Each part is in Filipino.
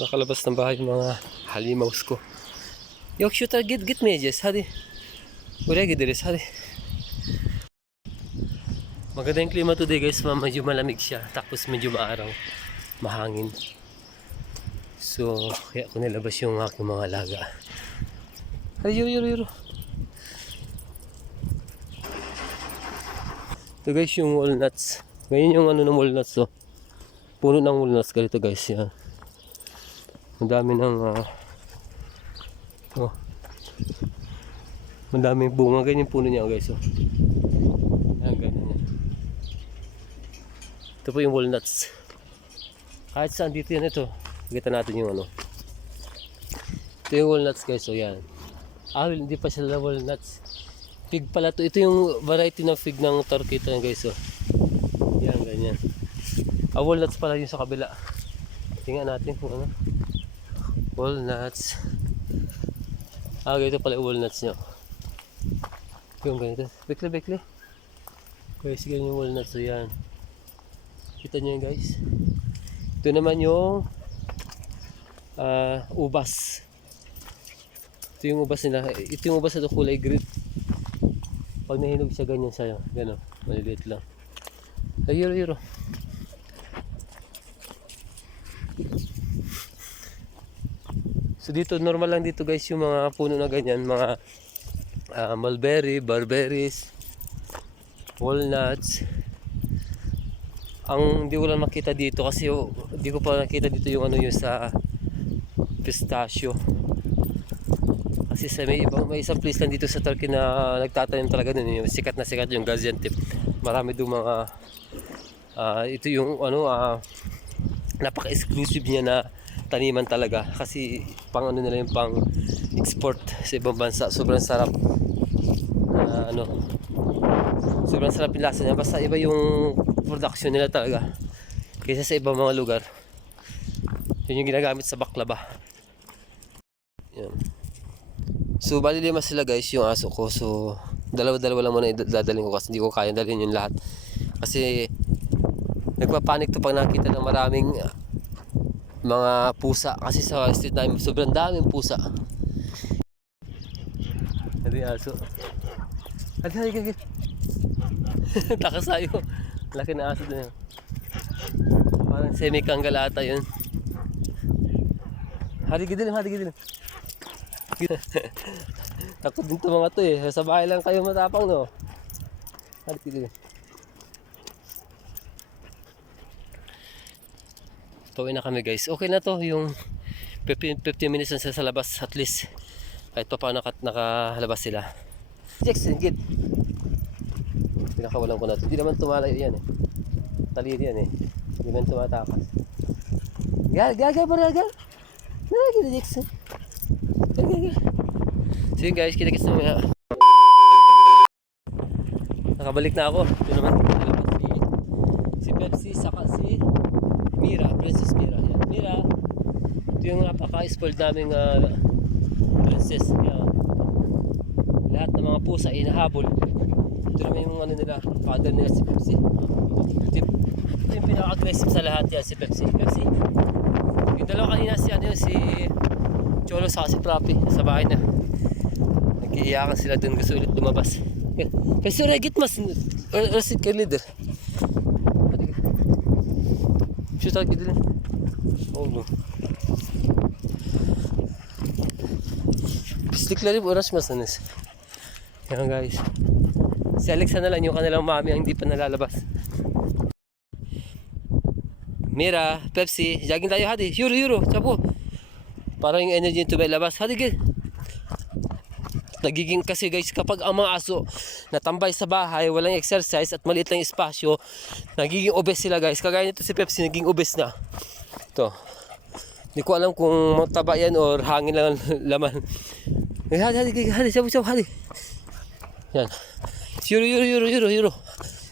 Nakalabas ng bahay yung mga halimaws ko. Yok şu tarafa gitmeyeceğiz hadi. Buraya gideriz hadi. Maganda yung klima today guys, medyo malamig siya. Tapos medyo maaraw, mahangin. So, kaya ko nilabas yung aking mga alaga. Hadi yuru. Ito guys yung walnuts. Ngayon yung ano ng walnuts oh. Puno ng walnuts ganito guys yan. Ang dami ng oh. Ang dami bunga ganyan puno niya guys oh. Yan ganyan yan. Ito po yung walnuts. Kahit saan dito yan ito. Kita natin yung ano. Ito yung walnuts guys oh yan. Hindi pa sila walnuts. Fig pala to. Ito yung variety ng fig ng Turkey ito guys oh. Yan ganyan. Walnuts pala yung sa kabila. Tingnan natin kung ano. Walnuts. Ganito pala yung walnuts nyo. Yung ganito. Bekle. Guys, ganyan yung walnuts. So yan. Kita nyo yun guys. Ito naman yung ubas. Ito yung ubas nila. Ito yung ubas na ito kulay green. Pag nahinog siya ganyan sa'yo. Gano'n. Maliliit lang. Yuro. So dito normal lang dito guys yung mga puno na ganyan, mga mulberry, barberries, walnuts. Ang hindi ko lang makita dito kasi hindi ko pa nakita dito yung ano yung sa pistachio. Kasi sa may isang place lang dito sa Turkey na nagtatanim talaga nun yung sikat na sikat yung Gaziantep. Marami doon mga ito yung ano napaka-exclusive niya na taniman talaga kasi pang ano nila yung pang export sa ibang bansa. Sobrang sarap sobrang sarap yung lasa niya, basta iba yung production nila talaga kaysa sa ibang mga lugar. Yun yung ginagamit sa baklava. Yan. So bali 5 sila guys yung aso ko, so dalawa lang muna idadalhin ko kasi hindi ko kaya dalhin yung lahat kasi nagpapanik to pag nakita ng maraming mga pusa kasi sa street namin sobrang daming pusa. Hindi aso. Hadi. Takas tayo. Laki na aso din. Parang semi-kangalata yun. Hadi gidilim. Takot din to mga to eh. Sa bahay lang kayo matapang no. Hadi gidilim. Pauwi na kami guys. Okay na to yung 15 minutes na sa labas at least. Kahit pa paano nakalabas sila. Jackson, git. Pinakawalan ko na ito. Hindi naman tumalayo yan eh. Taliri yan eh. Hindi naman tumatakas. Gaga. Nagagin na Jackson. Gaga. So yun guys, kinakis na mga. Nakabalik na ako. Ito naman. Si Pepsi saka si Mira, Princess Mira. Yan. Mira. Ito yung napaka-spoiled naming princess. Yan. Lahat ng mga pusa inahabol. Ito naman yung ano nila, father nila si Pepsi. Ito yung pinaka-aggressive sa lahat yan si Pepsi. Yung dalawa kanina si Cholo sa si Prapi sa bahay na. Nag-iiyakan sila dun gusto ulit lumabas. Kasi regit mas rasit kay leader. Shoot out din. Oh no. Pisliklari oras mas nanis. Yan guys. Si Alexa na lang yung kanilang mami ang hindi pa nalalabas. Mira, Pepsi, jogging tayo hadi. Euro, sapo. Para yung energy nito may labas. Hadi gid. Nagiging kasi guys kapag ang mga aso natambay sa bahay, walang exercise at maliit lang espasyo, nagiging obese sila guys. Kagaya nito si Pepsi naging obese na. Ito. Hindi ko alam kung mataba yan or hangin lang laman. Hadi, sapo, hadi. Yan. Euro.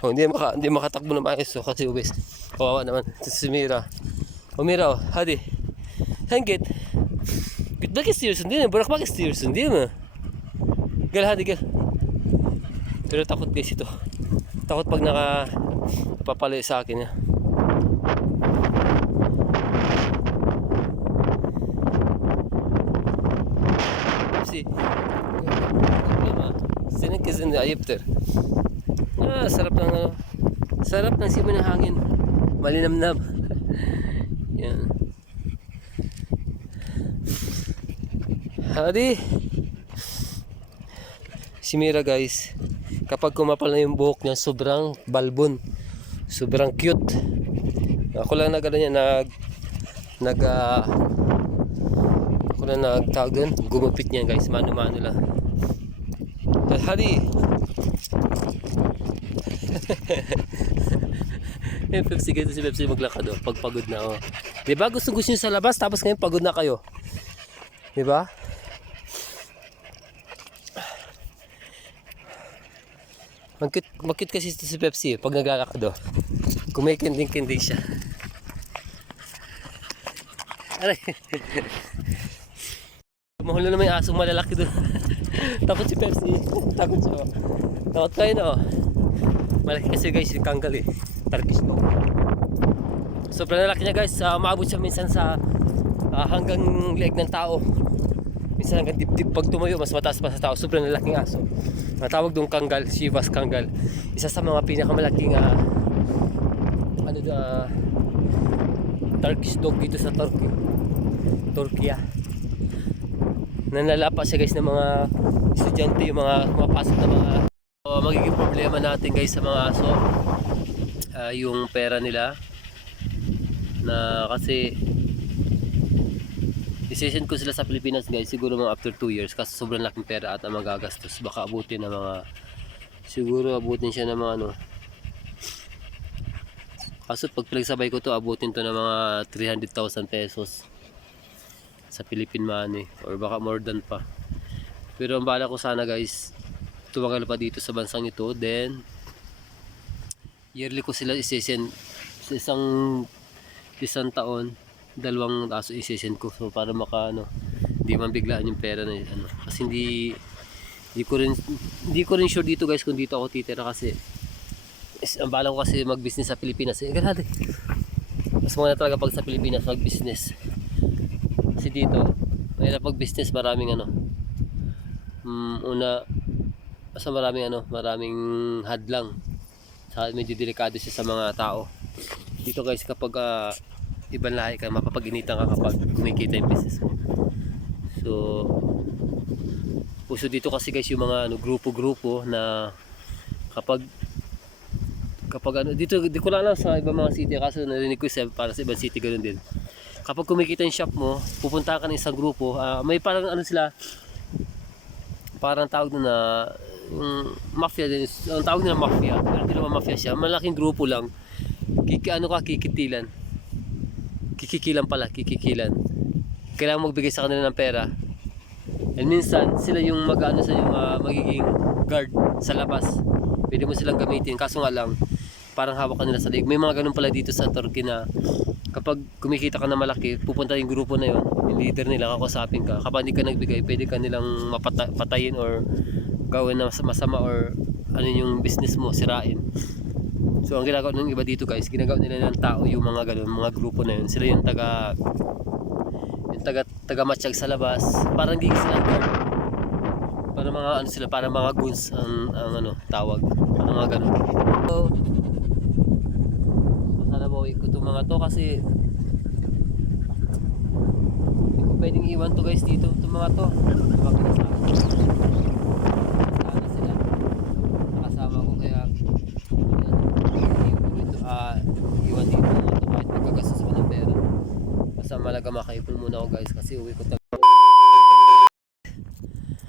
Oh, hindi makatakbo na maayos so, kasi obese. Kawawa naman. Si Mira. Mira, hadi. Hangit. Bitbak istiyorsun değil mi? Bırakmak istiyorsun değil mi? Gel hadi gel. Pero takot guys ito. Takot pag napapalayo sa akin. ng ayupter. Sarap ng ano. Sarap ng simoy ng hangin. Malinamnam. Yan. Hadi. Si Mira guys, kapag kumapal na yung buhok niya, sobrang balbon. Sobrang cute. Ako lang ako lang nagtawag doon, gumupit niya guys, mano-mano lang. Hadi. Pepsi ganito si Pepsi maglakad pag pagod na Diba gusto niyo sa labas tapos ngayon pagod na kayo. Diba? Makit kasi ito si Pepsi pag naglalakad kumikinding-kinding siya. Aray. Mahula naman yung asong malalaki doon. Takot si Pepsi. Takot siya. Takot kayo na Malaki kasi guys yung Kangal Turkish dog. Sobrang lalaki niya guys. Maabot siya minsan sa hanggang leeg ng tao. Minsan hanggang dip-dip pag tumayo mas mataas pa sa tao. Sobrang lalaking aso. Matawag doon Kangal, Chivas Kangal. Isa sa mga pinakamalaking Turkish dog dito sa Turkiya. Nanlalapa siya guys ng mga estudyante, yung mga mapasok na mga magiging problema natin guys sa mga aso. Yung pera nila na kasi i-session ko sila sa Pilipinas guys siguro mga after 2 years kasi sobrang laking pera at ang magagastos baka abutin ng mga siguro abutin siya ng mga kaso pag pinagsabay ko to abutin to ng mga 300,000 pesos sa Philippine money or baka more than pa. Pero ang bala ko sana guys tumagal pa dito sa bansang ito, then yearly ko sila i-session sa isang taon, 2 aso i-session ko so para hindi man biglaan yung pera na kasi hindi ko rin sure dito guys kung dito ako titira kasi ang bala ko kasi mag-business sa Pilipinas grabe. Mas mga talaga pag sa Pilipinas mag-business kasi dito mahirap mag-business, maraming maraming hadlang sa medyo delikado siya sa mga tao dito guys kapag ibang lahi ka mapapag-initan ka kapag kumikita yung business mo. So puso dito kasi guys yung mga grupo-grupo na kapag dito di ko lang sa ibang mga city kaso narinig ko para sa ibang city ganoon din. Kapag kumikita yung shop mo, pupunta ka ng isang grupo, may parang sila parang tawag na mafia din. Ang tawag nila mafia. Pero hindi naman mafia siya. Malaking grupo lang. Kikikilan. Kikikilan. Kailangan magbigay sa kanila ng pera. And minsan, sila yung sa yung magiging guard sa labas. Pwede mo silang gamitin. Kaso nga lang, parang hawak ka nila sa leg. May mga ganun pala dito sa Turkey na kapag kumikita ka na malaki, pupunta yung grupo na yon, yung leader nila, kakusapin ka. Kapag hindi ka nagbigay, pwede ka nilang patayin or gawin na masama or yung business mo, sirain. So ang ginagawa ng iba dito guys, ginagawa nila ng tao yung mga ganun, mga grupo na yun. Sila yung taga-matsyag sa labas. Parang hindi sila guard. Para mga sila, para mga goons ang tawag. Parang mga ganun. So sana bawi ko itong mga to kasi hindi ko pwedeng iwan to guys dito. Itong mga to sana sila nakasama ko kaya iwan dito mga to kahit magkagastos ko ng pera. Basta malaga makaipon muna ako guys kasi uwi ko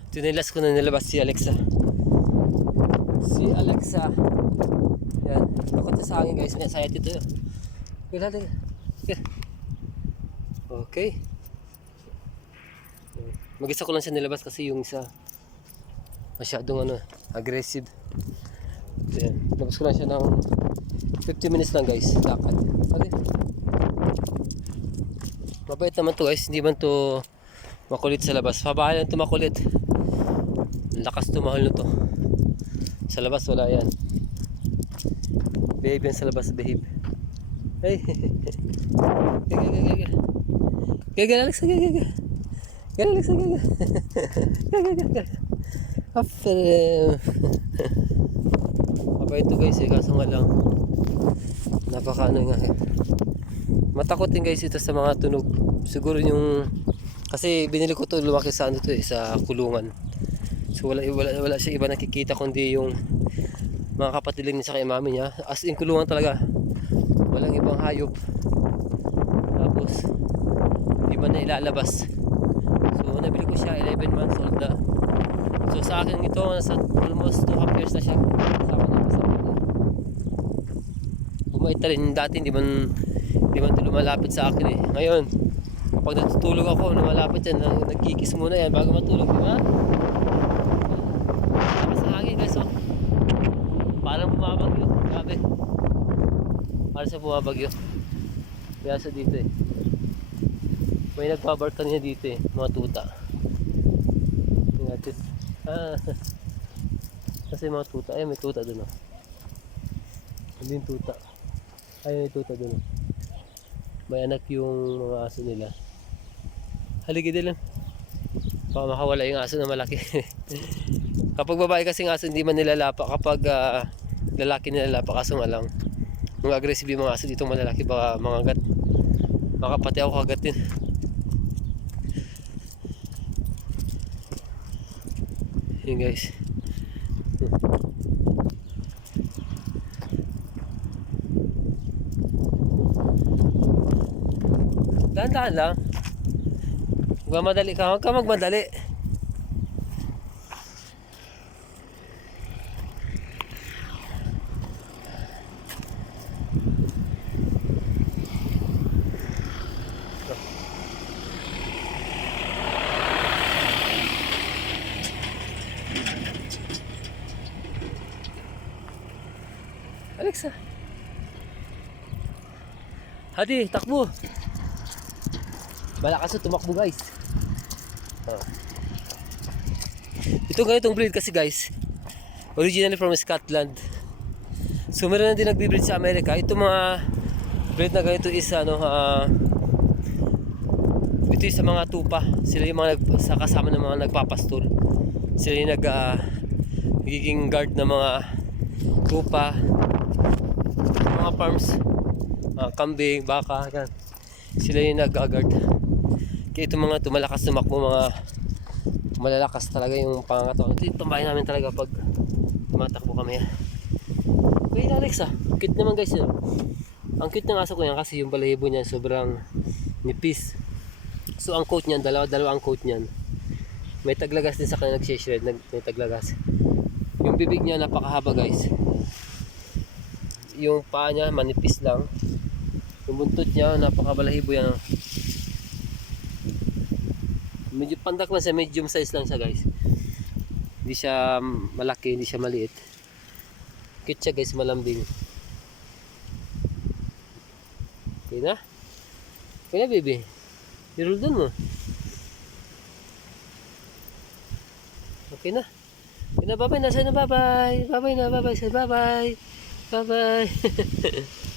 tinilas ko na nilabas si Alexa. Yan, bakit sa hangin guys, may sayat ito. Okay. Mag-isa ko lang siya nilabas kasi yung isa masyadong aggressive. Yan, labas ko lang siya ng 50 minutes lang guys, lakad. Okay. Mabait naman to guys, hindi man to makulit sa labas. Pabahay lang to makulit. Lakas tumahol na to. Sa labas wala yan. Behave yan sa labas, behave. Hey. Gaga Alex, gaga. Gaga Alex, gaga. Gaga. Mabait to guys eh, kaso nga lang napaka ano nga. Matakot din guys ito sa mga tunog. Siguro yung kasi binili ko to lumaki sa ano to eh, sa kulungan. So wala siya iba nakikita kundi yung mga kapatid lang niya sa kay mami niya. As in kulungan talaga. Walang ibang hayop. Tapos di man na ilalabas. So nabili ko siya 11 months old na. So sa akin ito nasa almost 2.5 years na siya. Kasama na kasama na. Bumait na rin dati hindi man ito lumalapit sa akin eh. Ngayon kapag natutulog ako lumalapit yan, nagkikis muna yan bago matulog, di ba? Tapos sa hangin guys oh. Parang bumabagyo, grabe. Parang sa bumabagyo. Kaya sa dito eh. May nagbabark kanina dito eh, mga tuta. Tingnan natin. Kasi mga tuta, ay may tuta dun oh. Hindi yung tuta. Ay may tuta dun oh. May anak yung mga aso nila. Haligid lang. Baka makawala yung aso na malaki. Kapag babae kasi ng aso hindi man nilalapa. Kapag lalaki nilalapa kaso nga lang mga aggressive yung mga aso dito malalaki baka mangagat. Baka pati ako kagatin. Yun guys. Dahan-dahan lang. Huwag madali ka. Huwag ka magmadali. Alexa. Hadi, takbo. Bala kasi tumakbo guys. Oh. Ito ganitong breed kasi guys. Originally from Scotland. So meron na din nagbi-breed sa Amerika. Ito mga breed na ganito is ano ito yung sa mga tupa. Sila yung mga sa kasama ng mga nagpapastol. Sila yung nagiging guard ng mga tupa. Mga farms, kambing, baka, yan. Sila yung nag-guard. Kaya itong mga malakas tumakbo, mga malalakas talaga yung pangangatawan. Ito yung tambahin namin talaga pag tumatakbo kami. Wait Alex cute naman guys yun. Ang cute ng aso ko yan kasi yung balahibo niyan sobrang nipis. So ang coat niyan, dalawa ang coat niyan. May taglagas din sa kanya nag-shred, may taglagas. Yung bibig niya napakahaba guys. Yung paa niya manipis lang. Yung buntot niya napakabalahibo yan. Medyo pandak lang siya, medium size lang siya guys. Hindi siya malaki, hindi siya maliit. Cute siya guys, malambing. Okay na? Okay na baby. I-roll dun mo. Okay na. Okay na, bye bye na. Sana bye bye. Bye bye na, bye bye. Bye bye. Bye bye.